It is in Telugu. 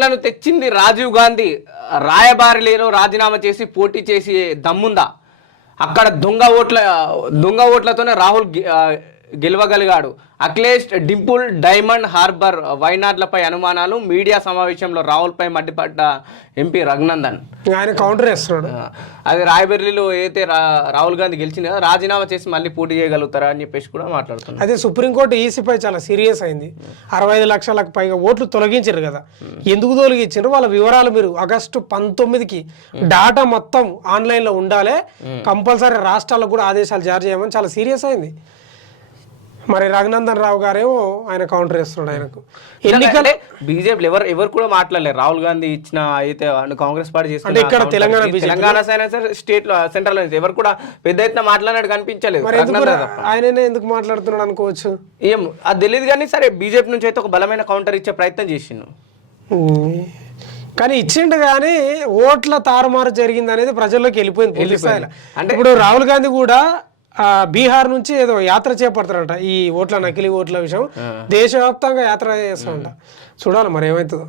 లను తెచ్చింది రాజీవ్ గాంధీ రాయబారిలో రాజీనామా చేసి పోటీ చేసి దమ్ముందా? అక్కడ దొంగ ఓట్లతోనే రాహుల్ గెలవగలిగాడు. అఖిలేష్, డింపుల్, డైమండ్ హార్బర్, వైనాడ్లపై అనుమానాలు. మీడియా సమావేశంలో రాహుల్పై మండిపడ్డ ఎంపీ రఘునందన్. ఆయన కౌంటర్ వేస్తున్నాడు. అది రాయబరేలీలో అయితే రాహుల్ గాంధీ గెలిచింది కదా, రాజీనామా చేసి మళ్ళీ పోటీ చేయగలుగుతారా అని చెప్పేసి కూడా మాట్లాడుతున్నారు. అదే సుప్రీంకోర్టు ఈసీపై చాలా సీరియస్ అయింది. 65 లక్షలకు పైగా ఓట్లు తొలగించారు కదా, ఎందుకు తొలగించారు వాళ్ళ వివరాలు మీరు ఆగస్టు 19కి డాటా మొత్తం ఆన్లైన్లో ఉండాలి, కంపల్సరీ రాష్ట్రాలకు కూడా ఆదేశాలు జారీ చేయమని చాలా సీరియస్ అయింది. మరి రఘునందన్ రావు గారేమో ఆయన కౌంటర్ వేస్తున్నాడు. ఆయనకు ఎన్నికలే బీజేపీ ఎవరు కూడా మాట్లాడలేదు. రాహుల్ గాంధీ ఇచ్చిన అయితే కాంగ్రెస్ పార్టీ అంటే ఇక్కడ తెలంగాణ స్టేట్ లో సెంట్రల్ ఎవరు కూడా పెద్ద ఎత్తున మాట్లాడినట్టు కనిపించలేదు. ఆయననే ఎందుకు మాట్లాడుతున్నాడు అనుకోవచ్చు, ఏం అది తెలియదు. కానీ సరే, బీజేపీ నుంచి అయితే ఒక బలమైన కౌంటర్ ఇచ్చే ప్రయత్నం చేసిండు. కానీ ఇచ్చిండు, కానీ ఓట్ల తారుమారు జరిగింది అనేది ప్రజల్లోకి వెళ్ళిపోయింది. అంటే ఇప్పుడు రాహుల్ గాంధీ కూడా బీహార్ నుంచి ఏదో యాత్ర చేపడతారంట, ఈ ఓట్ల నకిలీ ఓట్ల విషయం దేశవ్యాప్తంగా యాత్ర చేస్తారంట. చూడాలి మరి ఏమవుతుందో.